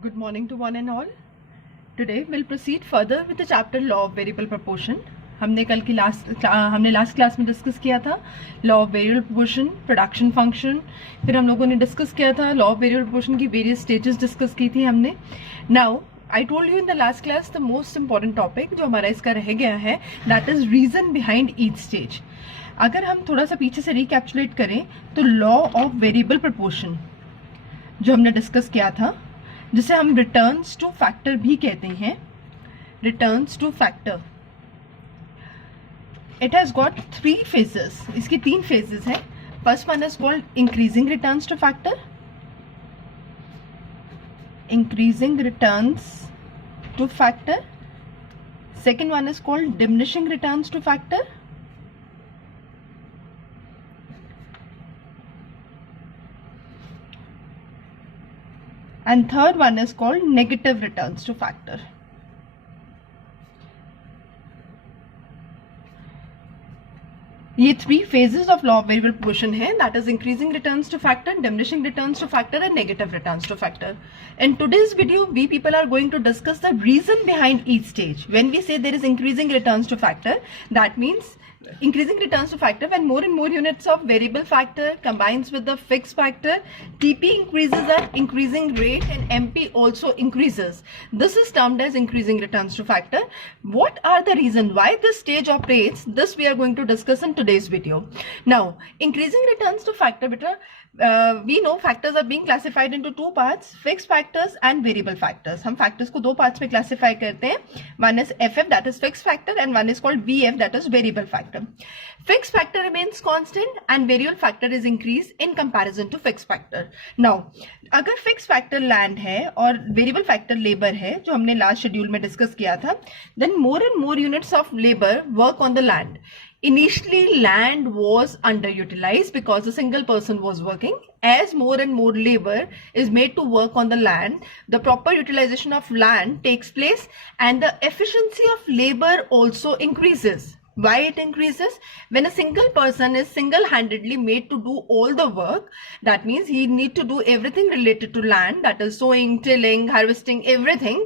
Good morning to one and all. Today we'll proceed further with the chapter Law of Variable Proportion. हमने last class में discuss किया था law of variable proportion, production function, फिर हम लोगों ने discuss किया था लॉ ऑफ वेरिएबल प्रोपोर्शन की वेरियस स्टेजेस डिस्कस की थी हमने. Now I told you in the last class the most important topic जो हमारा इसका रह गया है, that is reason behind each stage. अगर हम थोड़ा सा पीछे से रिकैप्चुलेट करें तो लॉ ऑफ वेरिएबल प्रोपोर्शन जो हमने डिस्कस किया था, जिसे हम रिटर्न्स टू फैक्टर भी कहते हैं, returns to factor, it has got 3 phases. इसकी 3 phases हैं. First one is called increasing returns to factor, increasing returns to factor. Second one is called diminishing returns to factor. And third one is called negative returns to factor. ये 3 phases of law of variable proportion है, that is increasing returns to factor, diminishing returns to factor and negative returns to factor. In today's video, we people are going to discuss the reason behind each stage. When we say there is increasing returns to factor, that means increasing returns to factor when more and more units of variable factor combines with the fixed factor, TP increases at increasing rate and MP also increases. This is termed as increasing returns to factor. What are the reasons why this stage operates? This we are going to discuss in today's video. Now, increasing returns to factor, beta, we know factors are being classified into 2 parts, fixed factors and variable factors. हम factors को 2 parts में classify करते हैं. One is FF, that is fixed factor, and one is called VF, that is variable factor. Fixed factor remains constant and variable factor is increased in comparison to fixed factor. Now, अगर fixed factor land है और variable factor labor है, जो हमने last schedule में discuss किया था, then more and more units of labor work on the land. Initially, land was underutilized because a single person was working. As more and more labor is made to work on the land, the proper utilization of land takes place and the efficiency of labor also increases. Why it increases? When a single person is single-handedly made to do all the work, that means he need to do everything related to land, that is sowing, tilling, harvesting, everything.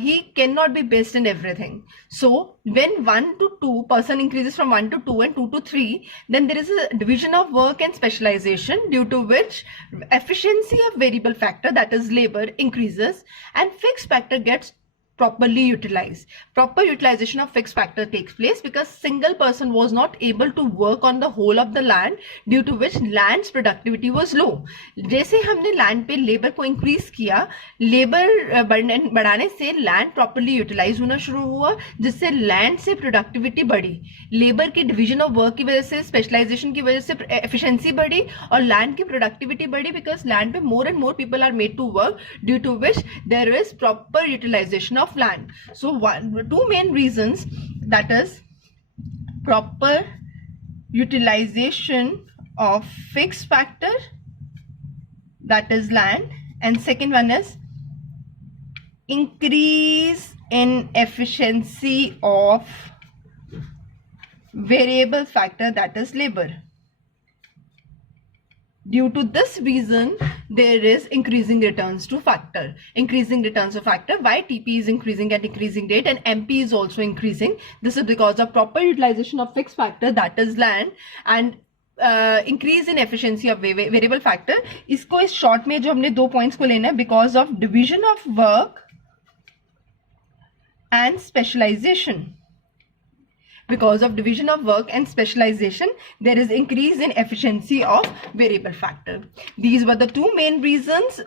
He cannot be best in everything. So when 1 to 2 person increases from 1 to 2 and 2 to 3, then there is a division of work and specialization, due to which efficiency of variable factor, that is labor, increases and fixed factor gets properly utilized. Proper utilization of fixed factor takes place because single person was not able to work on the whole of the land, due to which land's productivity was low. जैसे हमने land पे labor को increase किया, labor बढ़ाने से land properly utilize होना शुरू हुआ, जिससे land से productivity बढ़ी. labor की division of work की वजह से, specialization की वजह से efficiency बढ़ी और land की productivity बढ़ी, because land पे more and more people are made to work, due to which there is proper utilization of land. So 2 main reasons, that is proper utilization of fixed factor, that is land, and second one is increase in efficiency of variable factor, that is labor. Due to this reason, there is increasing returns to factor. Increasing returns to factor, why TP is increasing at increasing rate and MP is also increasing. This is because of proper utilization of fixed factor, that is land, and increase in efficiency of variable factor. इसको इस short में जो हमने 2 points को लेना है, because of division of work and specialization. Because of division of work and specialization, there is increase in efficiency of variable factor. These were the 2 main reasons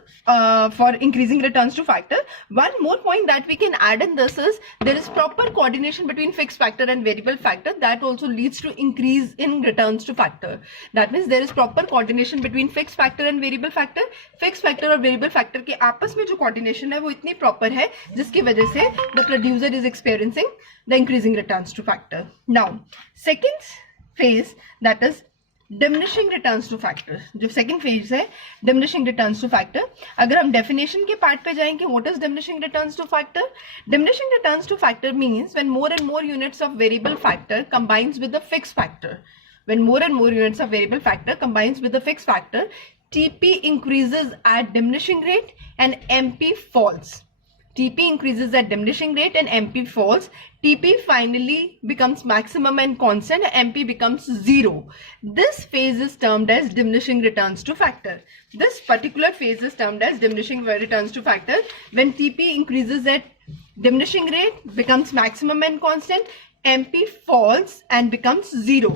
for increasing returns to factor. One more point that we can add in this is there is proper coordination between fixed factor and variable factor, that also leads to increase in returns to factor. That means there is proper coordination between fixed factor and variable factor. Fixed factor और variable factor के आपस में जो coordination है वो इतनी proper है, जिसकी वजह से the producer is experiencing the increasing returns to factor. Now, second phase, that is diminishing returns to factor. जो second phase है diminishing returns to factor. अगर हम definition के part पे जाएंगे, what is diminishing returns to factor? Diminishing returns to factor means when more and more units of variable factor combines with the fixed factor. When more and more units of variable factor combines with the fixed factor, TP increases at diminishing rate and MP falls. TP increases at diminishing rate and MP falls. TP finally becomes maximum and constant, and MP becomes zero. This phase is termed as diminishing returns to factor. This particular phase is termed as diminishing returns to factor. When TP increases at diminishing rate, becomes maximum and constant, MP falls and becomes zero.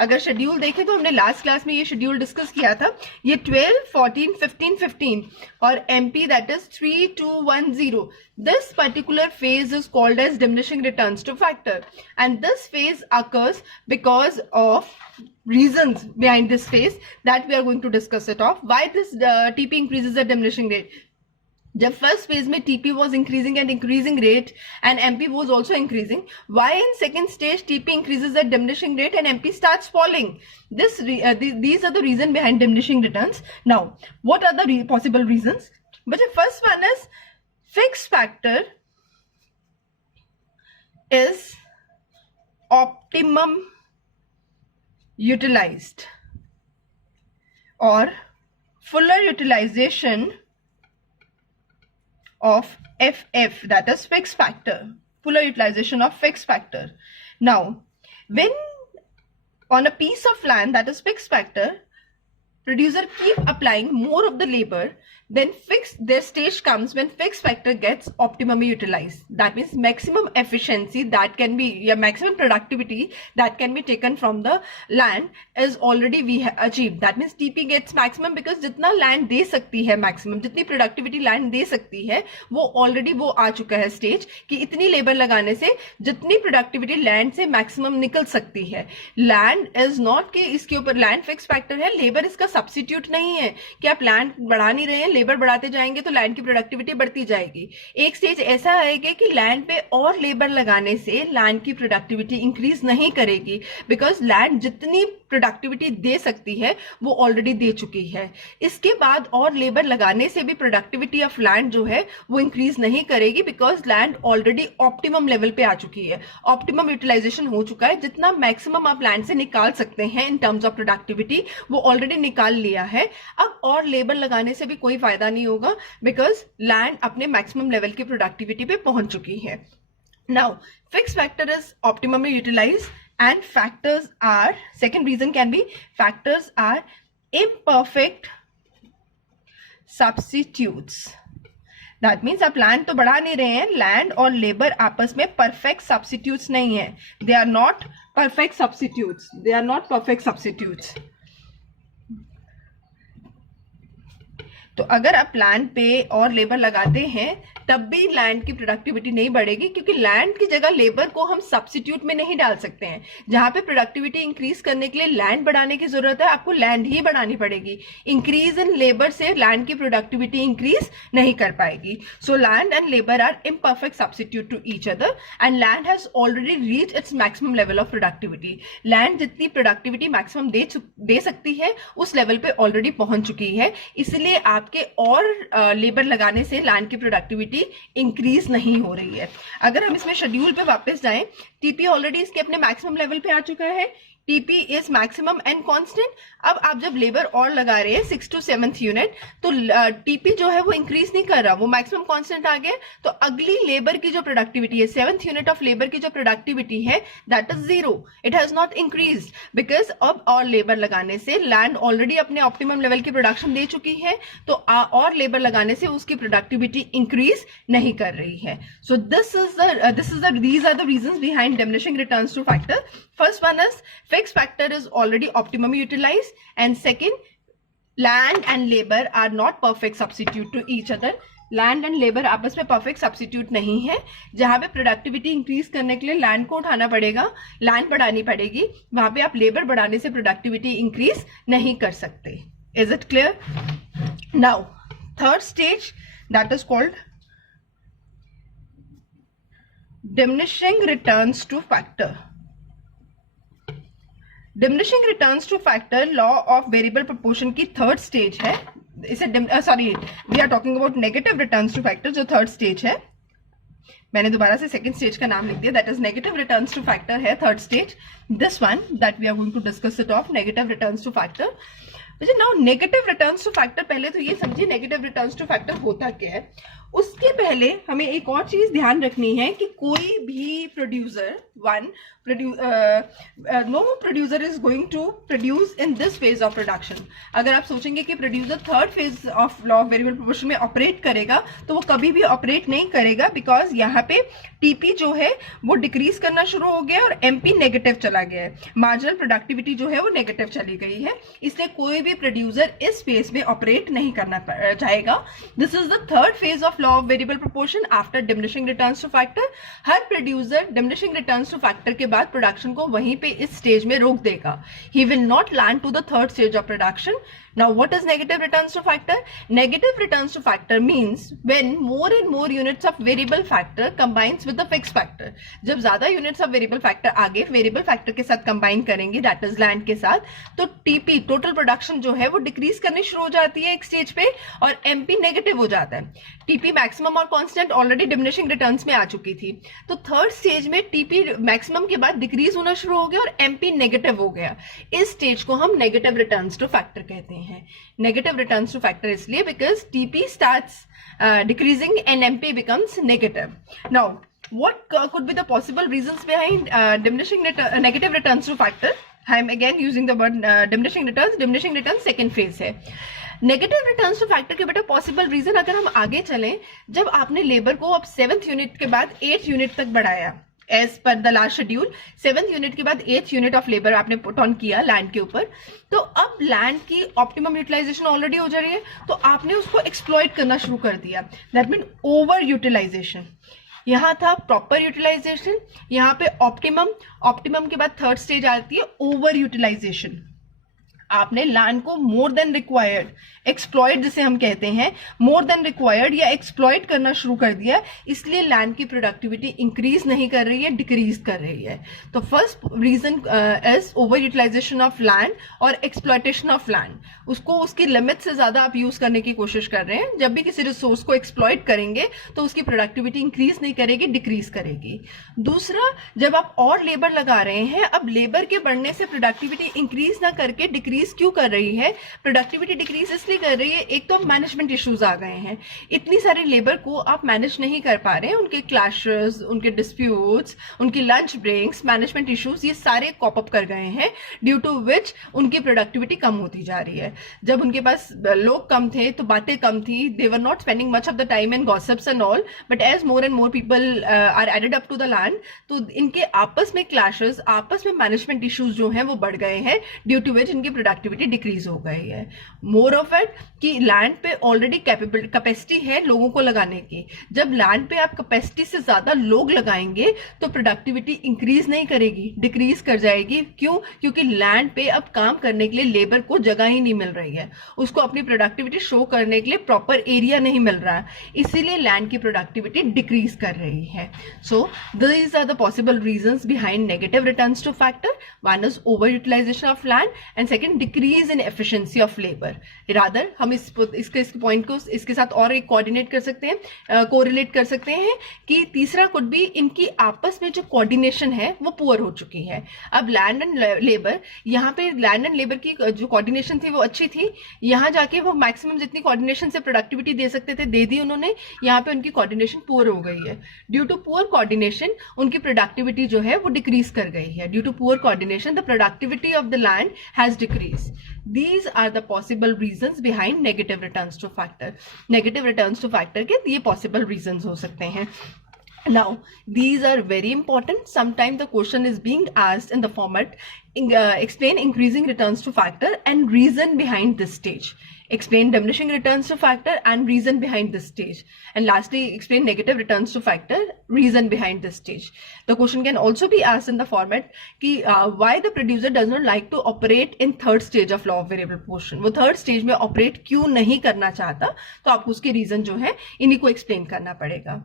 अगर schedule देखें तो हमने last class में ये schedule discuss किया था. ये 12, 14, 15, 15 और MP that is 3, 2, 1, 0. This particular phase is called as diminishing returns to factor, and this phase occurs because of reasons behind this phase that we are going to discuss it of. Why this TP increases at diminishing rate? जब first phase में TP was increasing at increasing rate and MP was also increasing, why in second stage TP increases at diminishing rate and MP starts falling? These are the reason behind diminishing returns. Now, what are the possible reasons? But the first one is fixed factor is optimum utilized or fuller utilization of FF, that is fixed factor, fuller utilization of fixed factor. Now, when on a piece of land that is fixed factor, producer keep applying more of the labor, then their stage comes when fixed factor gets optimally utilized. That means maximum efficiency that can be, maximum productivity that can be taken from the land is already we have achieved. That means TP gets maximum because जितना land दे सकती है maximum, जितनी productivity land दे सकती है वो already वो आ चुका है stage कि इतनी labor लगाने से जितनी productivity land से maximum निकल सकती है. Land is not कि इसके ऊपर land fixed factor है, labor इसका substitute नहीं है कि आप land बढ़ा नहीं रहे हैं, लेबर बढ़ाते जाएंगे तो लैंड की प्रोडक्टिविटी बढ़ती जाएगी. एक स्टेज ऐसा आएगा कि लैंड पे और लेबर लगाने से लैंड की प्रोडक्टिविटी इंक्रीज नहीं करेगी, बिकॉज लैंड जितनी प्रोडक्टिविटी दे सकती है वो ऑलरेडी दे चुकी है. इसके बाद और लेबर लगाने से भी प्रोडक्टिविटी ऑफ लैंड जो है वो इंक्रीज नहीं करेगी, because land already optimum level पे आ चुकी है, ऑप्टिमम यूटिलाइजेशन हो चुका है. जितना मैक्सिमम आप लैंड से निकाल सकते हैं इन टर्म्स ऑफ प्रोडक्टिविटी वो ऑलरेडी निकाल लिया है. अब और लेबर लगाने से भी कोई फायदा नहीं होगा, बिकॉज लैंड अपने मैक्सिमम लेवल की प्रोडक्टिविटी पे पहुंच चुकी है. Now fix factor is optimally utilize and factors are, second reason can be factors are imperfect substitutes. That means आप लैंड तो बढ़ा नहीं रहे हैं, लैंड और लेबर आपस में परफेक्ट सब्स्टिट्यूट्स नहीं है. They are not perfect substitutes, they are not perfect substitutes. तो अगर आप लैंड पे और लेबर लगाते हैं तब भी लैंड की प्रोडक्टिविटी नहीं बढ़ेगी, क्योंकि लैंड की जगह लेबर को हम सब्स्टिट्यूट में नहीं डाल सकते हैं. जहां पे प्रोडक्टिविटी इंक्रीज करने के लिए लैंड बढ़ाने की जरूरत है, आपको लैंड ही बढ़ानी पड़ेगी. इंक्रीज इन लेबर से लैंड की प्रोडक्टिविटी इंक्रीज नहीं कर पाएगी. So land and labour are imperfect substitute to each other and land has already reach its maximum level of productivity. Land जितनी प्रोडक्टिविटी मैक्सिमम दे सकती है उस लेवल पे ऑलरेडी पहुंच चुकी है, इसलिए आपके और लेबर लगाने से लैंड की प्रोडक्टिविटी इंक्रीज नहीं हो रही है. अगर हम इसमें शेड्यूल पे वापस जाएं, टीपी ऑलरेडी इसके अपने मैक्सिमम लेवल पे आ चुका है. TP is maximum and constant. अब आप जब लेबर और लगा रहे हैं 6 to 7th यूनिट, तो टीपी जो है वो इंक्रीज नहीं कर रहा, वो मैक्सिमम कांस्टेंट आ गया. तो अगली लेबर की जो प्रोडक्टिविटी है, 7th यूनिट ऑफ लेबर की जो प्रोडक्टिविटी है that is 0. It has not increase because अब और लेबर लगाने से लैंड ऑलरेडी अपने ऑप्टिमम लेवल की प्रोडक्शन दे चुकी है, तो और लेबर लगाने से उसकी प्रोडक्टिविटी इंक्रीज नहीं कर रही है. सो these are the reasons behind diminishing returns to factor. First one is fixed factor is already optimum utilized, and second, land and labor are not perfect substitute to each other. Land and labour आपस में perfect substitute नहीं है. जहां पे productivity increase करने के लिए land को उठाना पड़ेगा, लैंड बढ़ानी पड़ेगी, वहां पे आप लेबर बढ़ाने से प्रोडक्टिविटी इंक्रीज नहीं कर सकते. Is it clear? Now third stage that is called diminishing returns to factor. Diminishing returns to factor law of variable proportion की थर्ड स्टेज है. इसे we are talking about negative returns to factor, जो third stage है. मैंने दोबारा से second stage का नाम लिख दिया, that is negative returns to factor है third stage. This one that we are going to discuss it of negative returns to factor. Now negative returns to factor, पहले तो ये समझिए नेगेटिव रिटर्न्स टू फैक्टर होता क्या है। उसके पहले हमें एक और चीज ध्यान रखनी है कि कोई भी producer no producer is going to produce in this phase of production. अगर आप सोचेंगे कि producer third phase of law of variable proportion में ऑपरेट करेगा तो वो कभी भी ऑपरेट नहीं करेगा, बिकॉज यहाँ पे टीपी जो है वो डिक्रीज करना शुरू हो गया और एमपी नेगेटिव चला गया है, मार्जिनल प्रोडक्टिविटी जो है वो नेगेटिव चली गई है, इसलिए कोई भी प्रोड्यूसर इस फेज में ऑपरेट नहीं करना चाहेगा। This is the third phase of law of variable proportion after diminishing returns to factor. Her producer diminishing returns to factor के बाद प्रोडक्शन को वहीं पे इस स्टेज में रोक देगा। He will not land to the third stage of production. Now, what is negative returns to factor? Negative returns to factor means when more and more units of variable factor combines with the fixed factor. जब ज्यादा units of variable factor आगे variable factor के साथ combine करेंगे, that is land के साथ, तो TP total production जो है वो decrease करनी शुरू हो जाती है एक stage पे और MP negative हो जाता है। TP maximum और constant already diminishing returns में आ चुकी थी, तो third stage में TP maximum के बाद decrease होना शुरू हो गया और MP negative हो गया। इस stage को हम negative returns to factor कहते हैं। नेगेटिव रिटर्न्स टू फैक्टर इसलिए because TP starts decreasing and MP becomes negative. Now what could be the possible reasons behind diminishing negative returns to factor? I am again using the word diminishing returns. Diminishing returns second phase है। Negative returns to factor के बेटा possible reason अगर हम आगे चलें, जब आपने labour को अब 7th यूनिट के बाद 8th यूनिट तक बढ़ाया as per the last schedule, 7th unit के बाद 8th यूनिट ऑफ लेबर आपने पुट ऑन किया लैंड के ऊपर, तो अब लैंड की ऑप्टिमम यूटिलाइजेशन ऑलरेडी हो जा रही है, तो आपने उसको एक्सप्लॉइट करना शुरू कर दिया। That mean over utilisation. यहाँ था प्रॉपर यूटिलाइजेशन, यहाँ पे ऑप्टिमम के बाद थर्ड स्टेज आती है ओवर यूटिलाइजेशन। आपने लैंड को मोर देन रिक्वायर्ड एक्सप्लॉइट जिसे हम कहते हैं, मोर देन रिक्वायर्ड या एक्सप्लॉइट करना शुरू कर दिया, इसलिए लैंड की प्रोडक्टिविटी इंक्रीज नहीं कर रही है, डिक्रीज कर रही है। तो first reason is over utilisation of land और एक्सप्लॉइटेशन ऑफ लैंड। उसको उसकी लिमिट से ज्यादा आप यूज करने की कोशिश कर रहे हैं। जब भी किसी रिसोर्स को एक्सप्लॉइट करेंगे तो उसकी प्रोडक्टिविटी इंक्रीज नहीं करेगी, डिक्रीज करेगी। दूसरा, जब आप और लेबर लगा रहे हैं, अब लेबर के बढ़ने से प्रोडक्टिविटी इंक्रीज ना करके डिक्रीज क्यों कर रही है? प्रोडक्टिविटी डिक्रीज इसलिए कर रही है, एक तो मैनेजमेंट इश्यूज आ गए हैं, इतनी सारी लेबर को आप मैनेज नहीं कर पा रहे हैं, उनके क्लैशेस, उनके डिस्प्यूट्स, उनकी लंच ब्रेक्स, मैनेजमेंट इश्यूज ये सारे कॉप अप कर गए हैं, ड्यू टू विच उनकी प्रोडक्टिविटी कम होती जा रही है। जब उनके पास लोग कम थे तो बातें कम थी, they were not spending much of the time in gossips and all, but as more and more people are added up to the land, तो इनके आपस में क्लैशेस, आपस में मैनेजमेंट इश्यूज जो हैं वो बढ़ गए हैं, ड्यू टू विच इनकी प्रोडक्टिविटी डिक्रीज हो गई है। मोर ऑफ इट कि लैंड पे ऑलरेडी कैपेसिटी है लोगों को लगाने की, जब लैंड पे आप कैपेसिटी से ज्यादा लोग लगाएंगे तो प्रोडक्टिविटी इंक्रीज नहीं करेगी, डिक्रीज कर जाएगी। क्यों? क्योंकि लैंड पे अब काम करने के लिए लेबर को जगह ही नहीं मिल रही है, उसको अपनी प्रोडक्टिविटी शो करने के लिए प्रॉपर एरिया नहीं मिल रहा है, इसीलिए लैंड की प्रोडक्टिविटी डिक्रीज कर रही है। So these are the possible reasons behind negative returns to factor. One is over utilisation of land and second decrease in efficiency of labour. Rather हम इसके पॉइंट को इसके साथ और एक कोऑर्डिनेट कर सकते हैं, कोरिलेट कर सकते हैं कि तीसरा कुड भी इनकी आपस में जो कोऑर्डिनेशन है वो पुअर हो चुकी है। अब लैंड एंड लेबर, यहाँ पे लैंड एंड लेबर की जो कोऑर्डिनेशन थी वो अच्छी थी, यहाँ जाके वो मैक्सिमम जितनी कोऑर्डिनेशन से प्रोडक्टिविटी दे सकते थे दे दी उन्होंने, यहाँ पे उनकी कोऑर्डिनेशन पुअर हो गई है। ड्यू टू पुअर कोऑर्डिनेशन उनकी प्रोडक्टिविटी जो है वो डिक्रीज कर गई है। Due to poor coordination the productivity of the land has decrease. These are the possible reasons behind negative returns to factor. Negative returns to factor के ये possible reasons हो सकते हैं। Now, these are very important. Sometimes the question is being asked in the format, explain increasing returns to factor and reason behind this stage. Explain diminishing returns to factor and reason behind this stage. And lastly, explain negative returns to factor, reason behind this stage. The question can also be asked in the format कि why the producer does not like to operate in third stage of law of variable proportion. वो third stage में operate क्यों नहीं करना चाहता, तो आपको उसके reason जो है इन्हीं को explain करना पड़ेगा।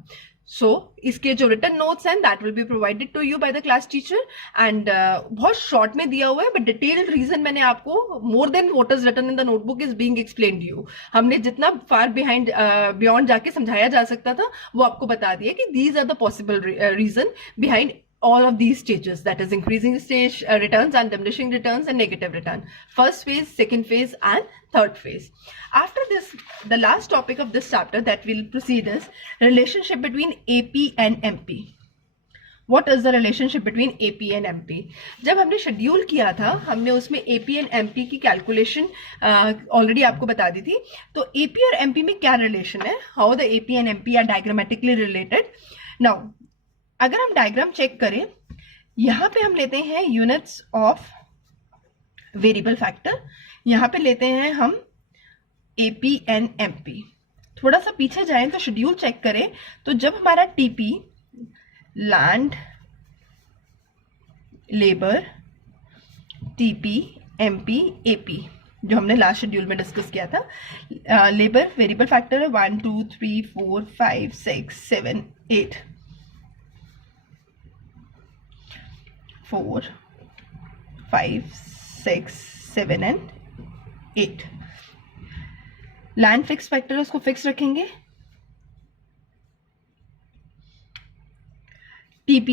So, इसके जो written notes हैं that will be provided to you by the class teacher and बहुत short में दिया हुआ है, but detailed reason मैंने आपको more than what is written in the notebook is being explained to you. हमने जितना far behind beyond जाके समझाया जा सकता था वो आपको बता दिया कि these are the possible reason behind all of these stages, that is increasing stage returns and diminishing returns and negative return, first phase, second phase and third phase. After this, the last topic of this chapter that we'll proceed is relationship between AP and MP. What is the relationship between AP and MP? जब हमने schedule किया था, हमने उसमें AP and MP की calculation already आपको बता दी थी. तो AP और MP में क्या रिलेशन है, how the AP and MP are diagrammatically related. Now अगर हम डायग्राम चेक करें, यहाँ पे हम लेते हैं यूनिट्स ऑफ वेरिएबल फैक्टर, यहाँ पे लेते हैं हम AP एंड MP. थोड़ा सा पीछे जाएं तो शेड्यूल चेक करें, तो जब हमारा TP land labour TP MP AP जो हमने लास्ट शेड्यूल में डिस्कस किया था, लेबर वेरिएबल फैक्टर है 1 2 3 4 5 6 7 8 4 5 6 7 एंड 8. लैंड फिक्स फैक्टर उसको फिक्स रखेंगे. TP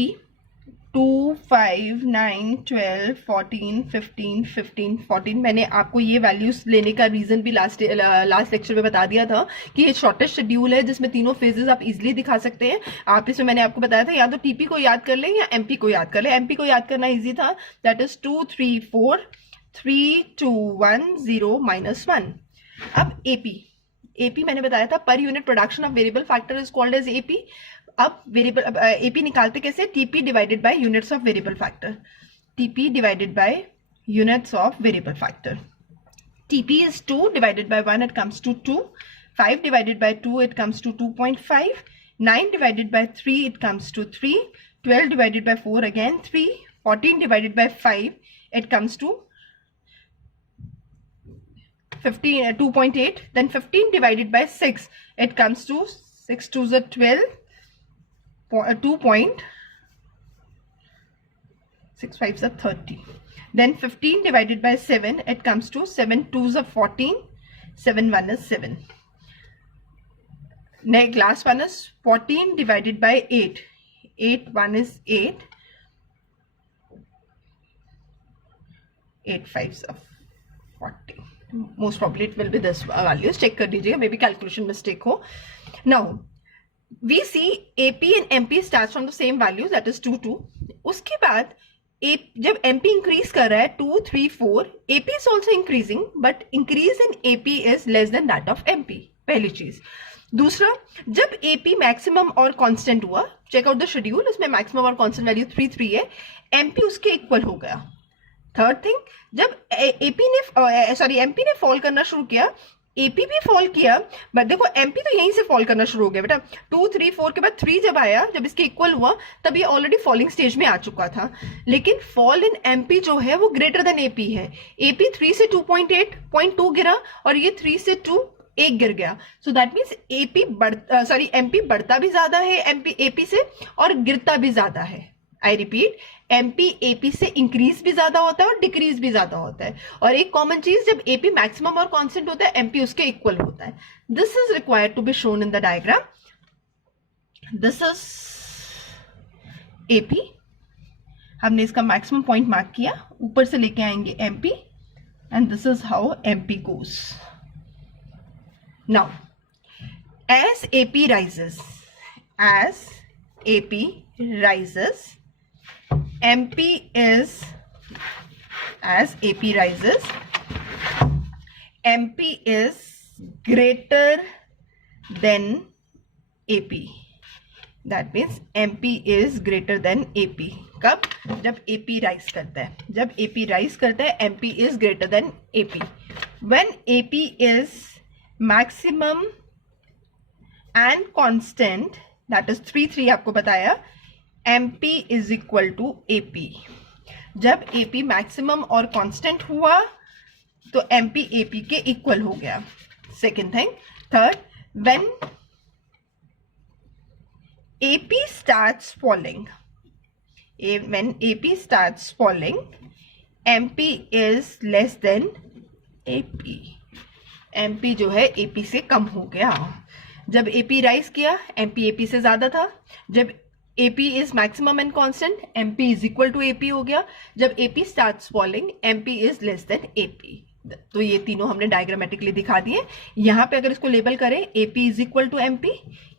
2 5 9 12 14 15 15 14. मैंने आपको ये वैल्यूज लेने का रीजन भी लास्ट लेक्चर में बता दिया था कि ये शॉर्टेस्ट शेड्यूल है जिसमें तीनों फेजेस आप इजीली दिखा सकते हैं. आप इसमें मैंने आपको बताया था या तो TP को याद कर लें या MP को याद कर लें. MP को याद करना इजी था, दैट इज 2 3 4 3 2 1 0 -1. अब AP मैंने बताया था पर unit production of variable factor is called as AP. अब वेरिएबल AP निकालते कैसे, TP divided by units of variable factor. TP divided by units of variable factor. TP is 2 divided by 1, it comes to 2. 5 divided by 2, it comes to 2.5. 9 divided by 3, it comes to 3. 12 divided by 4, again 3. 14 divided by 5, it comes to 2.8. Then 15 divided by 6, it comes to 6 2 is 12. 2.65 is 30. Then 15 divided by 7, it comes to 7 2 is 14. 7 1 is 7. Next last one is 14 divided by 8. 8 1 is 8. 8 5 is 40. Most probably it will be this values. Check कर दीजिएगा, maybe calculation mistake हो. Now we see AP and MP starts from the same values, that is 2 2. उसके बाद जब MP increase कर रहा है 2 3 4, AP is also increasing, but increase in AP is less than that of MP. पहली चीज. दूसरा, जब AP मैक्सिमम और कांस्टेंट हुआ, चेक आउट द शेड्यूल, उसमें मैक्सिमम और कांस्टेंट वैल्यू 3 3 है, MP उसके इक्वल हो गया. थर्ड थिंग, जब MP ने फॉल करना शुरू किया, AP भी फॉल किया, बट देखो MP तो यहीं से फॉल करना शुरू हो गया बेटा. 2 3 4 के बाद 3 जब आया, जब इसके इक्वल हुआ, तब ये ऑलरेडी फॉलिंग स्टेज में आ चुका था. लेकिन फॉल इन MP जो है वो ग्रेटर देन AP है. AP 3 से 2.8.2 गिरा और ये 3 से 2 1 गिर गया. सो दैट मीन्स MP बढ़ता भी ज्यादा है AP से और गिरता भी ज्यादा है. आई रिपीट, MP AP से इंक्रीज भी ज्यादा होता है और डिक्रीज भी ज्यादा होता है. और एक कॉमन चीज, जब AP मैक्सिमम और कांस्टेंट होता है, MP उसके इक्वल होता है. This is required to be shown in the diagram. This is AP. हमने इसका मैक्सिमम पॉइंट मार्क किया, ऊपर से लेके आएंगे MP, and this is how MP goes. Now as AP rises, MP is, as AP rises, MP is greater than AP. That means MP is greater than AP. कब? जब AP rise करता है. जब AP rise करता है, MP is greater than AP. When AP is maximum and constant, that is 3 3 आपको बताया, MP is equal to AP. जब AP मैक्सिमम और कांस्टेंट हुआ तो MP AP के इक्वल हो गया. Second thing. Third, when AP starts falling, MP is less than AP. MP जो है AP से कम हो गया. जब AP राइज किया, MP AP से ज्यादा था. जब AP is maximum and constant, MP is equal to AP हो गया. जब AP starts falling, MP is less than AP. तो ये तीनों हमने डायग्रामेटिकली दिखा दिए. यहाँ पे अगर इसको लेबल करें, AP is equal to MP,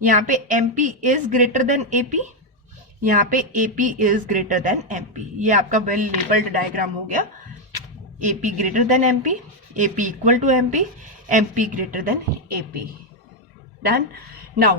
यहाँ पे MP is greater than AP, यहाँ पे AP is greater than MP. ये आपका वेल लेबल्ड डायग्राम हो गया. AP greater than MP, AP equal to MP, MP greater than AP. Done. Now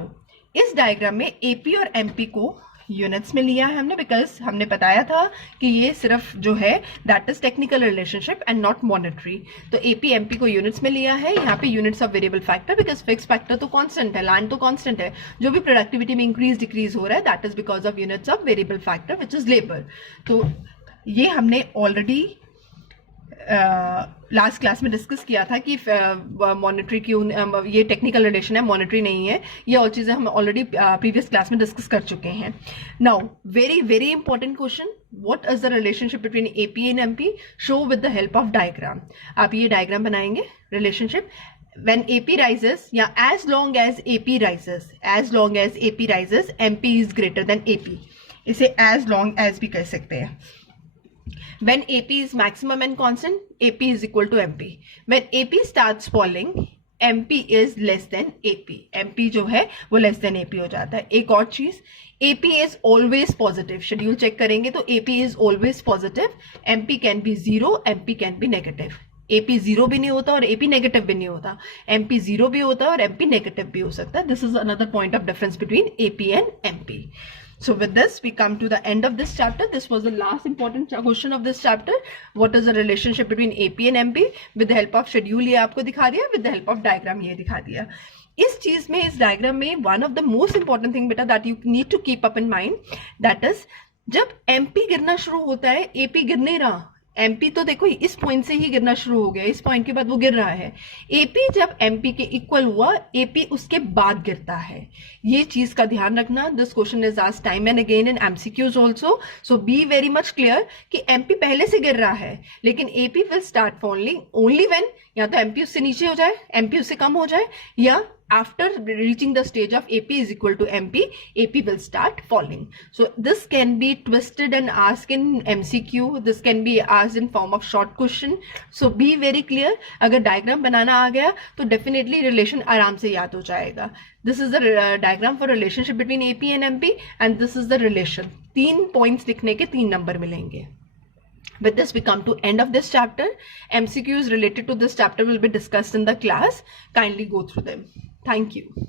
इस diagram में AP और MP को यूनिट्स में लिया है हमने, बिकॉज हमने बताया था कि ये सिर्फ जो है that is technical relationship and not monetary. तो AP MP को यूनिट्स में लिया है. यहाँ पे units of variable factor, because fix factor तो कांस्टेंट है, लैंड तो कांस्टेंट है. जो भी प्रोडक्टिविटी में इंक्रीज डिक्रीज हो रहा है that is because of units of variable factor which is labour. तो ये हमने ऑलरेडी लास्ट क्लास में डिस्कस किया था कि मॉनेटरी क्यों, ये टेक्निकल रिलेशन है, मॉनेटरी नहीं है. ये और चीज़ें हम ऑलरेडी प्रीवियस क्लास में डिस्कस कर चुके हैं. Now very very important question, what is the relationship between AP and MP? Show with the help of diagram. आप ये डायग्राम बनाएंगे. रिलेशनशिप when AP rises, या as long as AP rises, MP is greater than AP. इसे as long as भी कह सकते हैं. When AP is maximum and constant, AP is equal to MP. When AP starts falling, MP is less than AP. MP जो है वो less than AP हो जाता है. एक और चीज, AP is always positive. Schedule check करेंगे तो AP is always positive. MP can be 0, MP can be negative. AP 0 भी नहीं होता और AP नेगेटिव भी नहीं होता. MP 0 भी होता है और MP नेगेटिव भी हो सकता है. This is another point of difference between AP and MP. So with this we come to the end of this chapter. This was the last important question of this chapter. What is the relationship between AP and MP? With the help of schedule ये आपको दिखा दिया, with the help of diagram ये दिखा दिया. इस चीज में, इस डायग्राम में one of the most important thing बेटा that you need to keep up in mind, that is जब MP गिरना शुरू होता है, AP गिर नहीं रहा. MP तो देखो इस पॉइंट से ही गिरना शुरू हो गया, इस पॉइंट के बाद वो गिर रहा है. AP जब MP के इक्वल हुआ, AP उसके बाद गिरता है. ये चीज का ध्यान रखना. This question is asked time and again in MCQs also. So be very much clear कि MP पहले से गिर रहा है, लेकिन AP will start falling only when या तो MP उससे नीचे हो जाए, MP उससे कम हो जाए, या after reaching the stage of AP is equal to MP, AP will start falling. So this can be twisted and asked in MCQ. This can be asked in form of short question. So be very clear. अगर diagram बनाना आ गया तो definitely relation आराम से याद हो जाएगा. This is the diagram for relationship between AP and MP, and this is the relation. 3 points लिखने के 3 नंबर मिलेंगे. With this we come to end of this chapter. MCQs related to this chapter will be discussed in the class. Kindly go through them. Thank you.